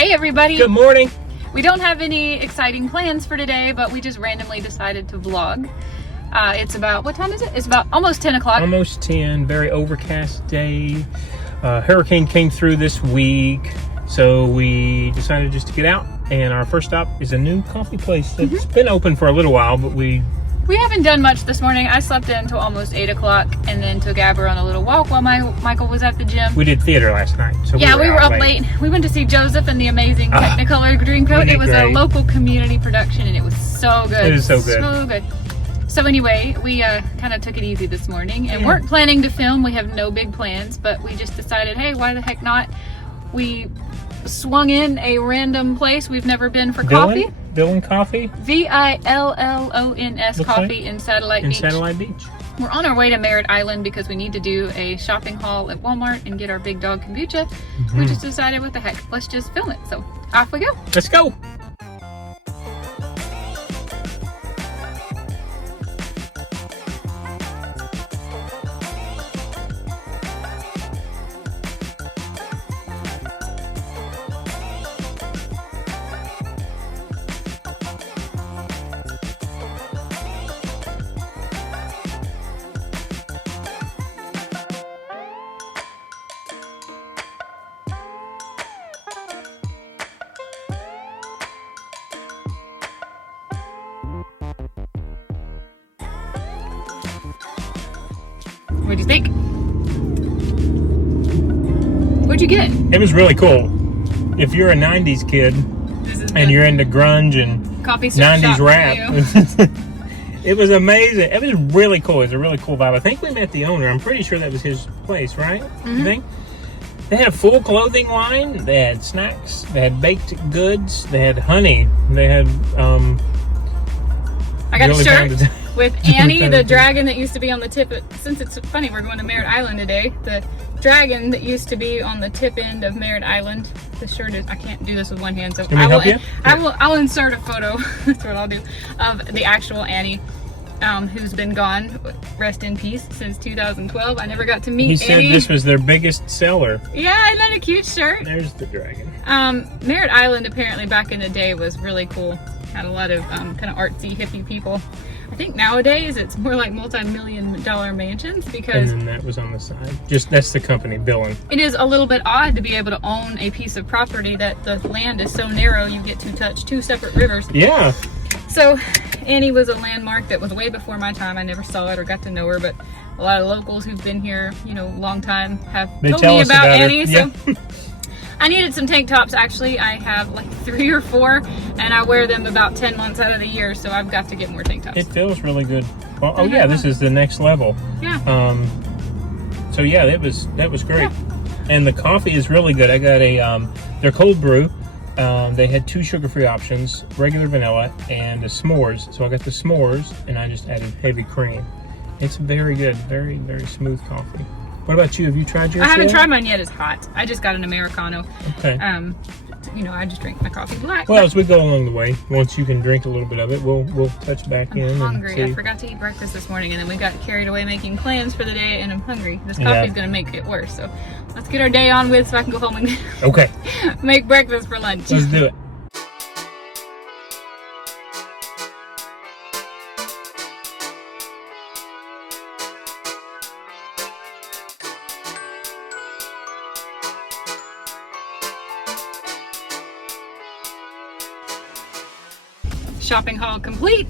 Hey everybody! Good morning! We don't have any exciting plans for today, but we just randomly decided to vlog. It's about, what time is it? It's about almost 10 o'clock. Almost 10, very overcast day. Hurricane came through this week, so we decided just to get out. And our first stop is a new coffee place that's been open for a little while, but we haven't done much this morning. I slept in until almost 8 o'clock and then took Amber on a little walk while Michael was at the gym. We did theater last night, so yeah, we were up late. We went to see Joseph and the Amazing Technicolor Dreamcoat. It was a local community production and it was so good. It was so good. So good. So anyway, we kind of took it easy this morning and weren't planning to film. We have no big plans, but we just decided, hey, why the heck not? We swung in a random place we've never been for coffee. Villon Coffee? Villons Coffee in Satellite Beach. In Satellite Beach. We're on our way to Merritt Island because we need to do a shopping haul at Walmart and get our big dog kombucha. We just decided, what the heck, let's just film it. So off we go. Let's go. What'd you think? What'd you get? It was really cool. If you're a 90s kid and you're into grunge and coffee 90s rap, it was amazing. It was really cool. It was a really cool vibe. I think we met the owner. I'm pretty sure that was his place, right? You think? They had a full clothing line. They had snacks. They had baked goods. They had honey. They had I got a shirt with Annie, the dragon that used to be on the tip. Since it's funny, we're going to Merritt Island today. The dragon that used to be on the tip end of Merritt Island. The shirt is, I can't do this with one hand, so I'll insert a photo, that's what I'll do, of the actual Annie, who's been gone, rest in peace, since 2012. I never got to meet Annie. He said this was their biggest seller. Yeah, isn't that a cute shirt? There's the dragon. Merritt Island apparently back in the day was really cool. Had a lot of kind of artsy hippie people. I think nowadays it's more like multi-million-dollar mansions because... And then that was on the side. That's the company, Villon. It is a little bit odd to be able to own a piece of property that the land is so narrow you get to touch two separate rivers. Yeah. So Annie was a landmark that was way before my time. I never saw it or got to know her, but a lot of locals who've been here, you know, a long time have told me about Annie. So I needed some tank tops. Actually, I have like 3 or 4 and I wear them about 10 months out of the year, so I've got to get more tank tops. It feels really good. Well, oh yeah, this is the next level. Yeah. So yeah, that was great. Yeah. And the coffee is really good. I got a their cold brew. They had 2 sugar-free options, regular vanilla and the s'mores. So I got the s'mores and I just added heavy cream. It's very good, very, very smooth coffee. What about you? Have you tried yours? I haven't tried mine yet. It's hot. I just got an Americano. Okay. You know, I just drink my coffee black. Well, as we go along the way, once you can drink a little bit of it, we'll touch back in. I'm hungry. And see. I forgot to eat breakfast this morning, and then we got carried away making plans for the day, and I'm hungry. This coffee's gonna make it worse. So let's get our day on with, so I can go home and make breakfast for lunch. Let's do it. Shopping haul complete.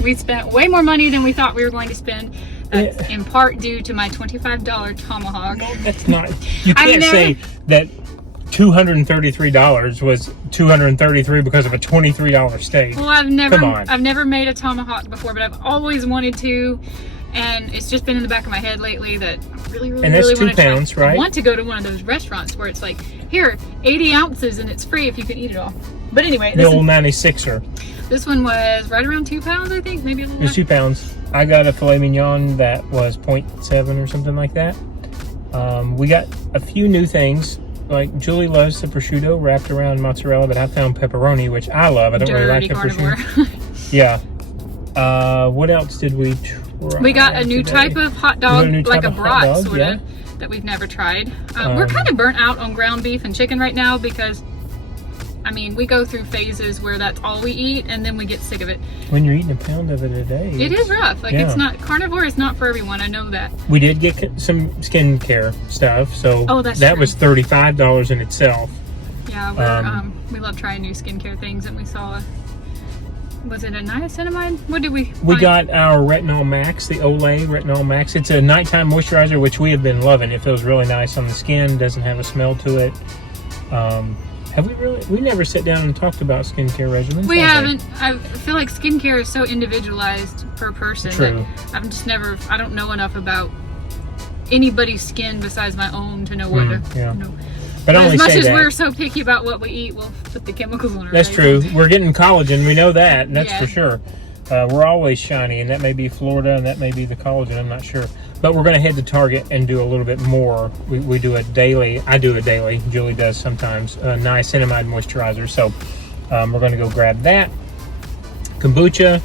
We spent way more money than we thought we were going to spend. That's in part due to my $25 Tomahawk. No, that's not. You can't say that $233 was $233 because of a $23 steak. Well, I've never made a Tomahawk before, but I've always wanted to, and it's just been in the back of my head lately that I really want to 2 pounds, right? I want to go to one of those restaurants where it's like, here, 80 ounces and it's free if you can eat it all. But anyway, the old 96er. This one was right around 2 pounds, I think, maybe a little. It was 2 pounds. I got a filet mignon that was 0.7 or something like that. We got a few new things. Like Julie loves the prosciutto wrapped around mozzarella, but I found pepperoni, which I love. I don't really like the prosciutto. Yeah. What else did we try? We got a new type of hot dog, like a brat sort of, that we've never tried. We're kind of burnt out on ground beef and chicken right now because I mean, we go through phases where that's all we eat, and then we get sick of it. When you're eating a pound of it a day, It is rough. Like, yeah. it's not, carnivore is not for everyone. I know that. We did get some skincare stuff, so that true. was $35 in itself. Yeah, we love trying new skincare things, and we saw, was it a niacinamide? What did we We find? got our Retinol Max, the Olay Retinol Max. It's a nighttime moisturizer, which we have been loving. It feels really nice on the skin, doesn't have a smell to it. Have we really? We never sit down and talked about skincare regimens. We haven't. I feel like skincare is so individualized per person. True. That I've just never, I don't know enough about anybody's skin besides my own to know what to, yeah. you know. But As much as that. we're so picky about what we eat, we'll put the chemicals on our That's face. true. We're getting collagen. We know that. And that's Yeah. for sure. We're always shiny, and that may be Florida, and that may be the collagen. I'm not sure. But we're going to head to Target and do a little bit more. We do a daily. I do a daily. Julie does sometimes. Niacinamide moisturizer. So we're going to go grab that. Kombucha.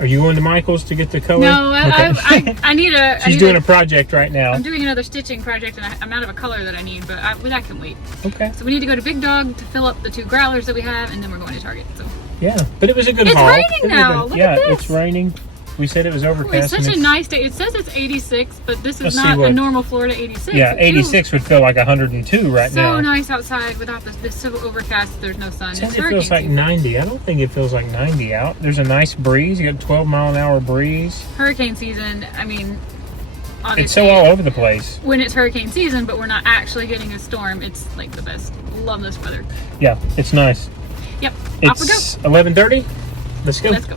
Are you going to Michael's to get the color? No, Okay. I need a. She's doing a project right now. I'm doing another stitching project, and I'm out of a color that I need, but that can wait. Okay. So we need to go to Big Dog to fill up the 2 growlers that we have, and then we're going to Target. So Yeah, but it was a good It's haul. raining It was a now. good- Look yeah, at this. it's raining. We said it was overcast. it's such and a nice day. It says it's 86, but this Let's is see not what- a normal Florida 86. Yeah, It feels 86 would feel like 102 right so now. nice outside without this so overcast. There's no sun. It says It's it feels hurricane like season. 90. I don't think it feels like 90 out. There's a nice breeze. You got a 12-mile-an-hour breeze. Hurricane season. I mean, obviously, It's so all over the place. when it's hurricane season, but we're not actually getting a storm. It's like the best. Love this weather. Yeah, it's nice. Yep. Off we go. It's 11:30. Let's go. Let's go.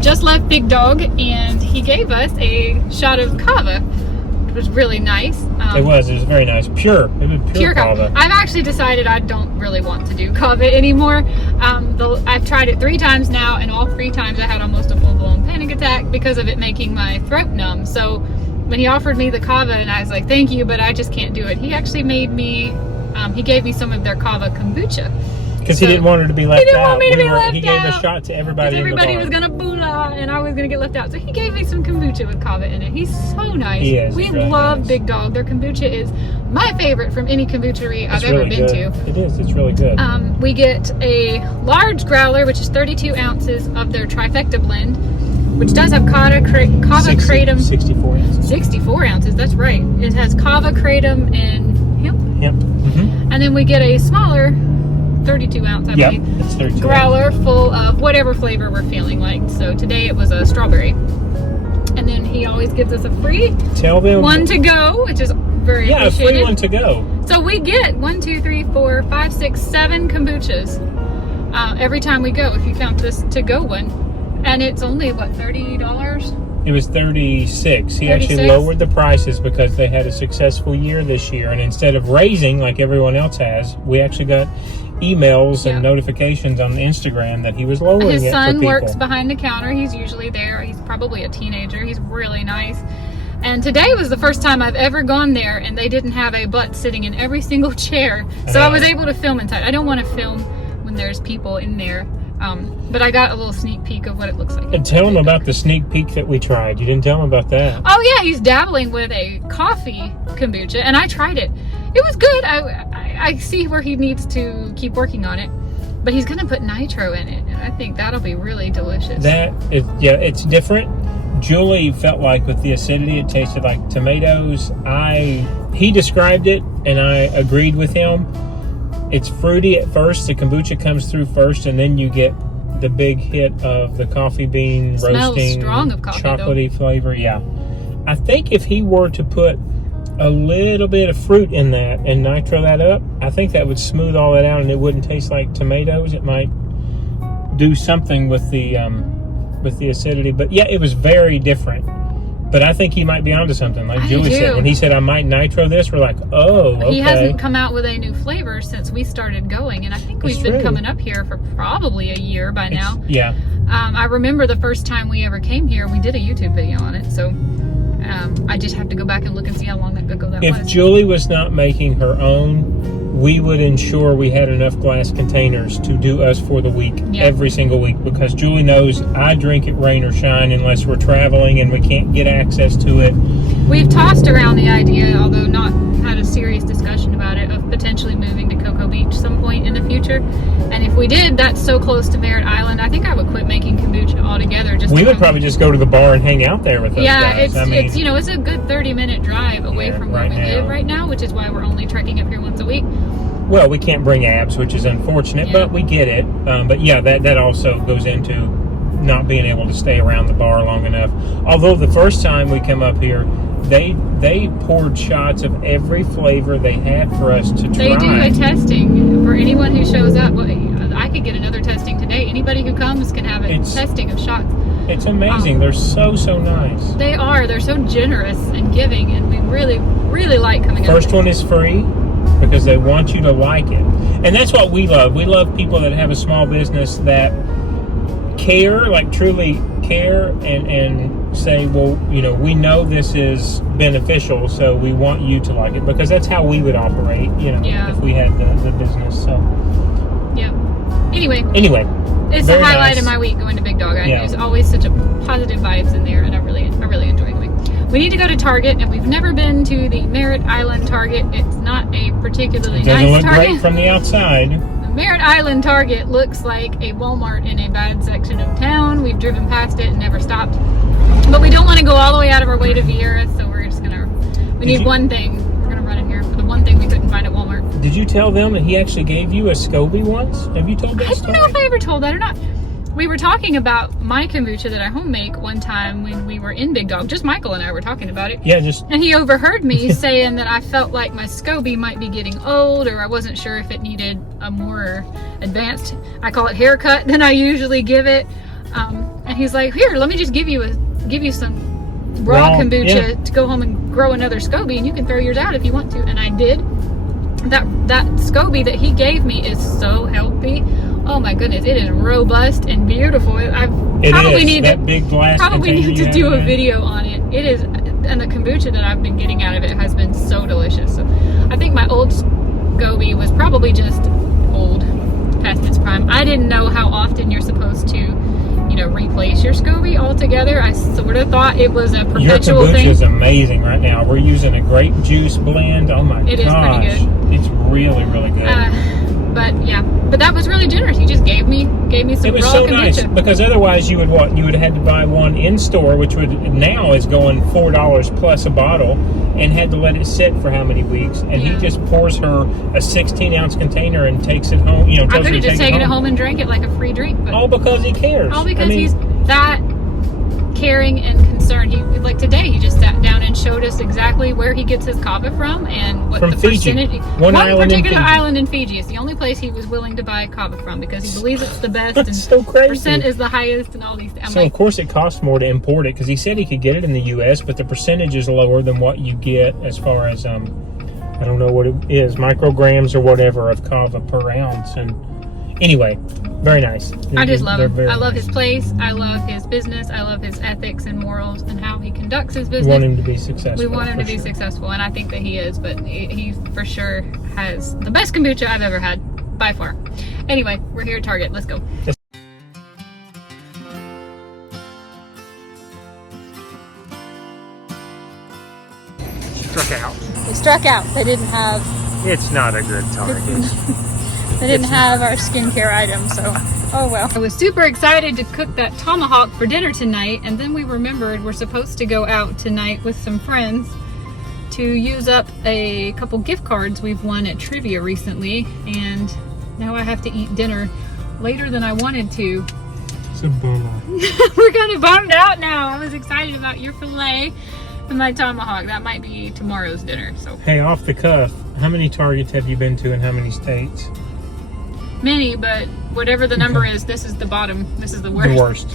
Just left Big Dog, and he gave us a shot of kava. It was really nice. It was very nice. Pure. It was pure kava. kava. I've actually decided I don't really want to do kava anymore. I've tried it 3 times now, and all 3 times I had almost a full-blown panic attack because of it making my throat numb. So when he offered me the kava, and I was like, thank you, but I just can't do it. He actually made me, he gave me some of their kava kombucha. Because he didn't want her to be left out. He didn't want me to be left He gave a out. shot to everybody in the Everybody bar. was gonna boola, and I was gonna get left out. So he gave me some kombucha with kava in it. He's so nice. He is. We He's really love nice. Big Dog. Their kombucha is my favorite from any kombuchery I've It's ever really been good. to. It is. It's really good. We get a large growler, which is 32 ounces of their trifecta blend, which does have kava kratom. 64 ounces. 64 ounces. That's right. It has kava kratom and hemp. Yep. Mm-hmm. And then we get a smaller 32 ounce, I Yep. believe. It's 32 Growler full of whatever flavor we're feeling like. So today it was a strawberry. And then he always gives us a free Tell them. one to go, which is very Yeah, a appreciated. free one to go. So we get 1, 2, 3, 4, 5, 6, 7 kombuchas every time we go, if you count this to go one. And it's only, what, $30? It was 36. He 36? actually lowered the prices because they had a successful year this year. And instead of raising like everyone else has, we actually got emails and notifications on Instagram that he was lowering His it for son people. works behind the counter. He's usually there. He's probably a teenager. He's really nice. And today was the first time I've ever gone there, and they didn't have a butt sitting in every single chair. So I was able to film inside. I don't want to film when there's people in there. But I got a little sneak peek of what it looks like. And tell him about the sneak peek that we tried. You didn't tell him about that. Oh yeah, he's dabbling with a coffee kombucha, and I tried it. It was good. I see where he needs to keep working on it, but he's gonna put nitro in it, and I think that'll be really delicious. That is, yeah, it's different. Julie felt like with the acidity, it tasted like tomatoes. He described it, and I agreed with him. It's fruity at first. The kombucha comes through first, and then you get the big hit of the coffee bean Smells roasting, strong of coffee, chocolatey flavor. Yeah, I think if he were to put a little bit of fruit in that and nitro that up, I think that would smooth all that out, and it wouldn't taste like tomatoes. It might do something with the acidity. But yeah, it was very different. But I think he might be onto something, like Julie said. When he said, I might nitro this, we're like, oh, okay. He hasn't come out with a new flavor since we started going, and I think we've been coming up here for probably a year by now. Yeah. I remember the first time we ever came here, we did a YouTube video on it, so I just have to go back and look and see how long ago that was. If Julie was not making her own, we would ensure we had enough glass containers to do us for the week, every single week, because Julie knows I drink it rain or shine unless we're traveling and we can't get access to it. We've tossed around the idea, although not had a serious discussion about it, of potentially moving to Cocoa Beach some point in the future. And if we did, that's so close to Merritt Island, I think I would quit making kombucha altogether. We would probably just go to the bar and hang out there with those guys. It's you know, it's a good 30-minute drive away from where we live right now, which is why we're only trekking up here once a week. Well, we can't bring abs, which is unfortunate, but we get it. But yeah, that also goes into not being able to stay around the bar long enough. Although the first time we come up here, they poured shots of every flavor they had for us to try. They do a testing for anyone who shows up. I could get another testing today. Anybody who comes can have a testing of shots. It's amazing. They're so nice. They are. They're so generous and giving, and we really, really like coming up. First one is free because they want you to like it. And that's what we love. We love people that have a small business that care, like truly care, and say, well, you know, we know this is beneficial, so we want you to like it, because that's how we would operate, you know, if we had the business. So anyway, it's the highlight of my week going to Big Dog. There's always such a positive vibes in there, and I really enjoy going. We need to go to Target, and we've never been to the Merritt Island Target. It's not a particularly nice Target. Doesn't look great from the outside. The Merritt Island Target looks like a Walmart in a bad section of town. We've driven past it and never stopped. But we don't want to go all the way out of our way to Vieira, so we're just going to... We need one thing. We're going to run in here for the one thing we couldn't find at Walmart. Did you tell them that he actually gave you a SCOBY once? Have you told that story? I don't know if I ever told that or not. We were talking about my kombucha that I home make one time when we were in Big Dog. Just Michael and I were talking about it. And he overheard me saying that I felt like my SCOBY might be getting old, or I wasn't sure if it needed a more advanced, I call it haircut, than I usually give it. And he's like, here, let me just give you some raw kombucha to go home and grow another SCOBY, and you can throw yours out if you want to. And I did. That SCOBY that he gave me is so healthy. Oh my goodness, it is robust and beautiful. I probably need to do a video on it. It is, and the kombucha that I've been getting out of it has been so delicious. So I think my old SCOBY was probably just old, past its prime. I didn't know how often you're supposed to, you know, replace your SCOBY altogether. I sort of thought it was a perpetual thing. Your kombucha is amazing right now. We're using a grape juice blend. Oh my gosh. It is pretty good. It's really, really good. But that was really generous. He just gave me some raw kombucha. It was so nice, because otherwise you would have had to buy one in store, which now is going $4 plus a bottle, and had to let it sit for how many weeks. And he just pours her a 16-ounce container and takes it home. You know, I could have just taken it home and drank it like a free drink. But all because he cares. All because he's that caring and concerned. Like today, he just sat down and showed us exactly where he gets his kava from and what the percentage. One particular island in Fiji. It's the only place he was willing to buy kava from, because he believes it's the best. That's and so crazy. Percent is the highest and all these things. So of course it costs more to import it, because he said he could get it in the U.S., but the percentage is lower than what you get as far as I don't know what it is, micrograms or whatever of kava per ounce. And anyway, very nice. I just love him. I love his place. I love his business. I love his ethics and morals and how he conducts his business. We want him to be successful. We want him to be successful, and I think that he is, but he for sure has the best kombucha I've ever had, by far. Anyway, we're here at Target. Let's go. Struck out. They struck out. They didn't have... It's not a good Target. They didn't have our skincare items, so oh well. I was super excited to cook that tomahawk for dinner tonight, and then we remembered we're supposed to go out tonight with some friends to use up a couple gift cards we've won at trivia recently, and now I have to eat dinner later than I wanted to. It's a bummer. We're kind of bummed out now. I was excited about your filet and my tomahawk. That might be tomorrow's dinner. So hey, off the cuff, how many Targets have you been to in how many states? Many, but whatever the number is, this is the bottom. This is the worst. The worst.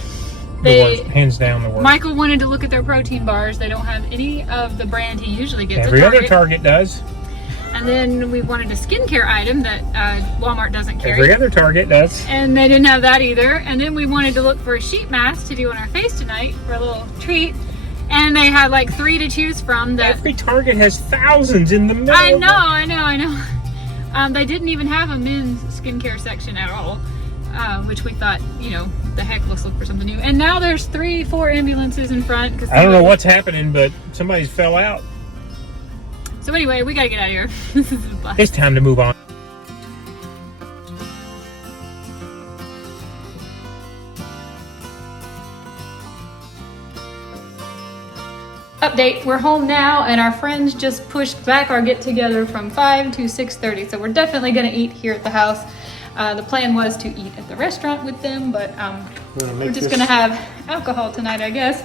hands down the worst. Michael wanted to look at their protein bars. They don't have any of the brand he usually gets. Every other Target does. And then we wanted a skincare item that Walmart doesn't carry. Every other Target does. And they didn't have that either. And then we wanted to look for a sheet mask to do on our face tonight for a little treat. And they had like 3 to choose from. That every Target has thousands in the middle. I know. They didn't even have a men's skincare section at all, which we thought, you know, the heck, let's look for something new. And now there's 3-4 ambulances in front. I don't know what's happening, but somebody's fell out. So anyway, we gotta get out of here. This is a bus. It's time to move on. Update, we're home now and our friends just pushed back our get together from 5 to 6:30. So we're definitely gonna eat here at the house. The plan was to eat at the restaurant with them, but we're just gonna have alcohol tonight, I guess.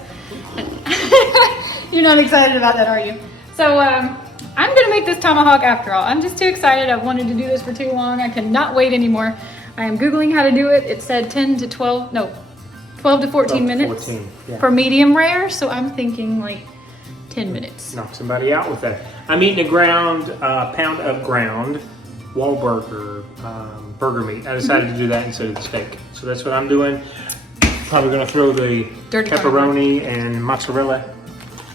You're not excited about that, are you? So I'm gonna make this tomahawk after all. I'm just too excited. I've wanted to do this for too long. I cannot wait anymore. I am Googling how to do it. It said 12 to 14 minutes 14, yeah. for medium rare. So I'm thinking like 10 minutes. Knock somebody out with that. I'm eating a pound of ground Wahlburger burger meat. I decided to do that instead of the steak. So that's what I'm doing. Probably gonna throw the pepperoni and mozzarella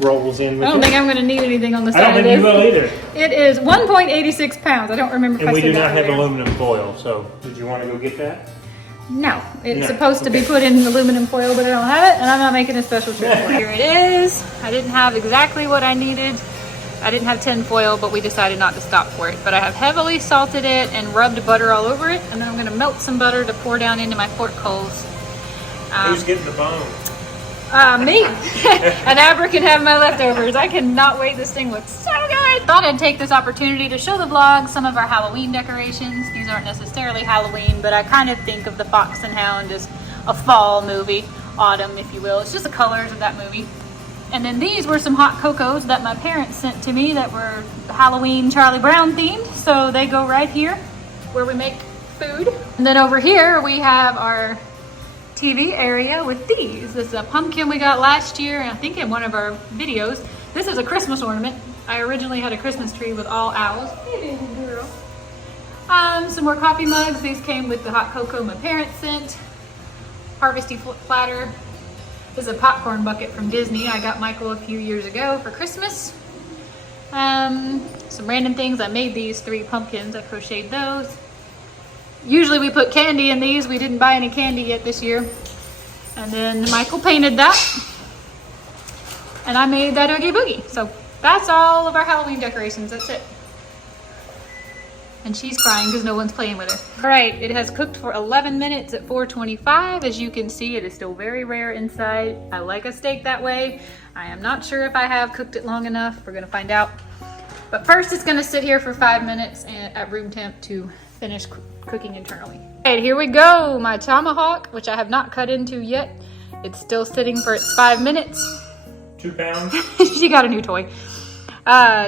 rolls in with I don't think I'm gonna need anything on the side. I don't think you will either. It is 1.86 pounds. I don't remember if I said that. And we do not have earlier. aluminum foil, so did you want to go get that? No, it's supposed to be put in aluminum foil, but I don't have it, and I'm not making a special trip for it. Here it is. I didn't have exactly what I needed. I didn't have tin foil, but we decided not to stop for it. But I have heavily salted it and rubbed butter all over it, and then I'm gonna melt some butter to pour down into my fork coals. Who's getting the bone? Me. And Abra can have my leftovers. I cannot wait. This thing looks so good. Thought I'd take this opportunity to show the vlog some of our Halloween decorations. These aren't necessarily Halloween, but I kind of think of the Fox and Hound as a fall movie, autumn, if you will. It's just the colors of that movie. And then these were some hot cocos that my parents sent to me that were Halloween Charlie Brown themed. So they go right here where we make food. And then over here we have our TV area with these. This is a pumpkin we got last year, and I think in one of our videos. This is a Christmas ornament. I originally had a Christmas tree with all owls. Hey, baby girl. Some more coffee mugs. These came with the hot cocoa my parents sent. Harvesty platter. This is a popcorn bucket from Disney. I got Michael a few years ago for Christmas. Some random things. I made these 3 pumpkins. I crocheted those. Usually we put candy in these. We didn't buy any candy yet this year. And then Michael painted that. And I made that Oogie Boogie. So that's all of our Halloween decorations. That's it. And she's crying because no one's playing with her. All right, it has cooked for 11 minutes at 425. As you can see, it is still very rare inside. I like a steak that way. I am not sure if I have cooked it long enough. We're gonna find out. But first it's gonna sit here for 5 minutes at room temp to finish cooking internally. All right, here we go. My tomahawk, which I have not cut into yet. It's still sitting for its 5 minutes. 2 pounds? She got a new toy.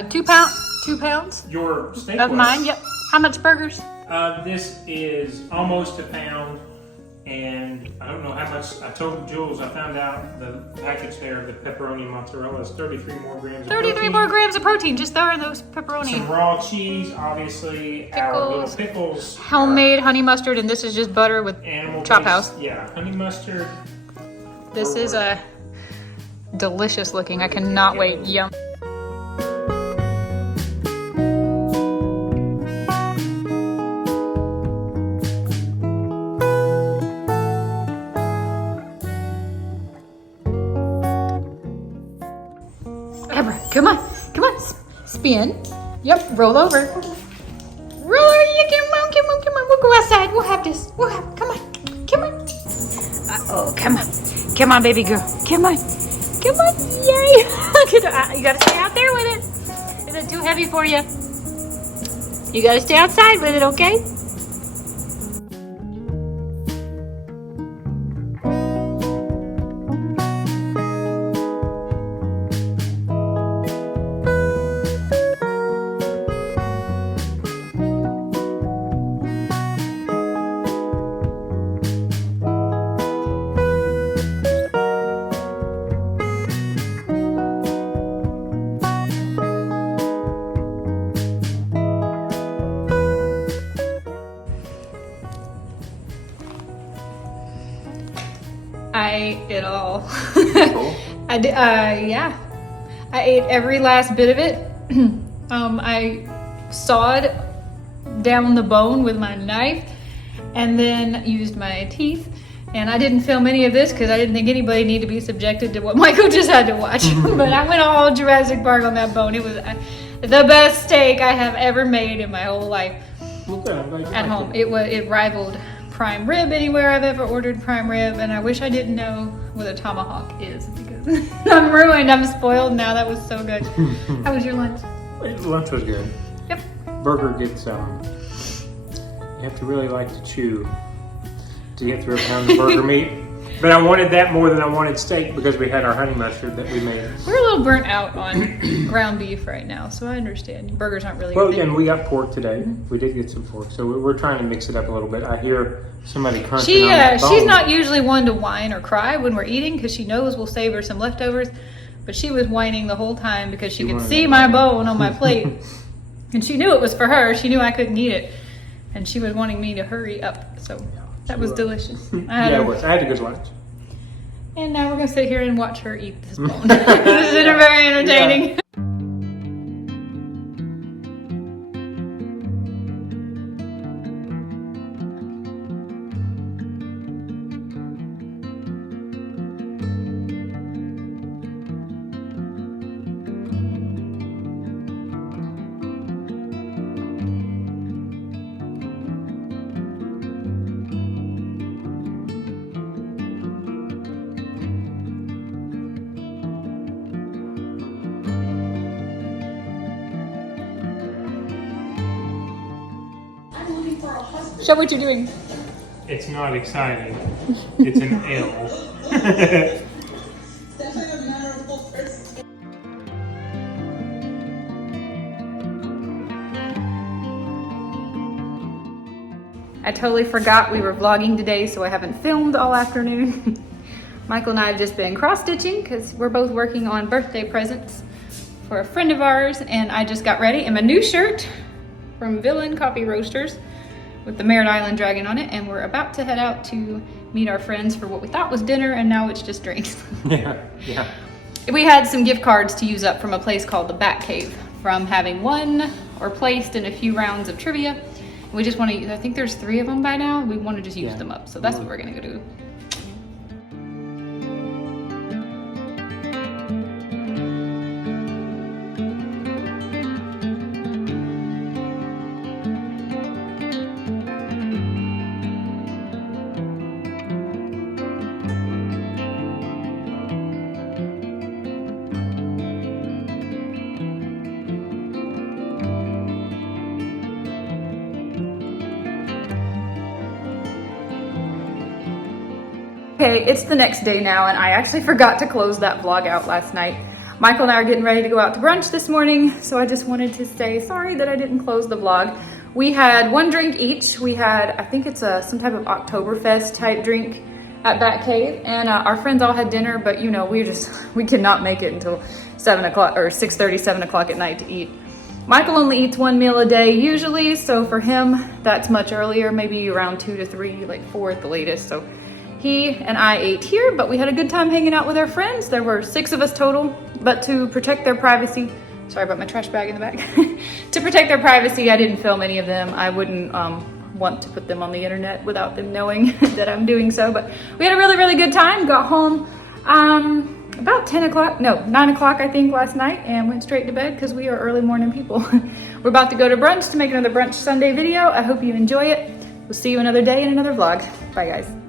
2 pounds? Your steak of mine, yep. How much burgers? This is almost a pound, and I don't know how much. I told Jules, I found out the package there of the pepperoni mozzarella is 33 more grams of 33 protein. more grams of protein, just throw in those pepperoni. Some raw cheese, obviously, our little pickles. Homemade honey mustard, and this is just butter with animal Chop House. Yeah, honey mustard. This is a delicious looking. I cannot wait. Yum. Come on, spin. Yep, roll over. Roll over, come on, we'll go outside. We'll have this, come on. Uh-oh, come on, baby girl. Come on, yay. You gotta stay out there with it. Is it too heavy for you? You gotta stay outside with it, okay? I ate it all. Cool. I did, yeah. I ate every last bit of it. I sawed down the bone with my knife and then used my teeth. And I didn't film any of this because I didn't think anybody needed to be subjected to what Michael just had to watch. But I went all Jurassic Park on that bone. It was the best steak I have ever made in my whole life at home. It rivaled prime rib anywhere I've ever ordered prime rib. And I wish I didn't know what a tomahawk is because I'm ruined. I'm spoiled now. That was so good. How was your lunch? Lunch was good. Yep. Burger gets you have to really like to chew to get through a pound of burger meat. But I wanted that more than I wanted steak because we had our honey mustard that we made. We're a little burnt out on ground beef right now, so I understand. Burgers aren't really. Well, and we got pork today. We did get some pork, so we're trying to mix it up a little bit. I hear somebody crunching on that bone. She's not usually one to whine or cry when we're eating because she knows we'll save her some leftovers. But she was whining the whole time because she could see my bone on my plate, and she knew it was for her. She knew I couldn't eat it, and she was wanting me to hurry up. So. That was delicious. It was. I had a good lunch. And now we're going to sit here and watch her eat this bone. This is very entertaining. Yeah. Show what you're doing. It's not exciting. It's an L. I totally forgot we were vlogging today, so I haven't filmed all afternoon. Michael and I have just been cross-stitching because we're both working on birthday presents for a friend of ours, and I just got ready in my new shirt from Villain Coffee Roasters with the Merritt Island Dragon on it, and we're about to head out to meet our friends for what we thought was dinner, and now it's just drinks. Yeah. We had some gift cards to use up from a place called the Bat Cave from having won or placed in a few rounds of trivia. We just want to, I think there's 3 of them by now. We want to just use them up. So that's what we're going to go do. Okay, it's the next day now, and I actually forgot to close that vlog out last night. Michael and I are getting ready to go out to brunch this morning, so I just wanted to say sorry that I didn't close the vlog. We had 1 drink each. We had, I think it's some type of Oktoberfest type drink at Bat Cave, and our friends all had dinner, but you know, we could not make it until 7 o'clock or 6:30, 7 o'clock at night to eat. Michael only eats 1 meal a day usually, so for him, that's much earlier, maybe around 2 to 3, like 4 at the latest. So he and I ate here, but we had a good time hanging out with our friends. There were 6 of us total, but to protect their privacy, sorry about my trash bag in the back. To protect their privacy, I didn't film any of them. I wouldn't want to put them on the internet without them knowing that I'm doing so, but we had a really, really good time. Got home about 9 o'clock I think last night, and went straight to bed because we are early morning people. We're about to go to brunch to make another Brunch Sunday video. I hope you enjoy it. We'll see you another day in another vlog. Bye guys.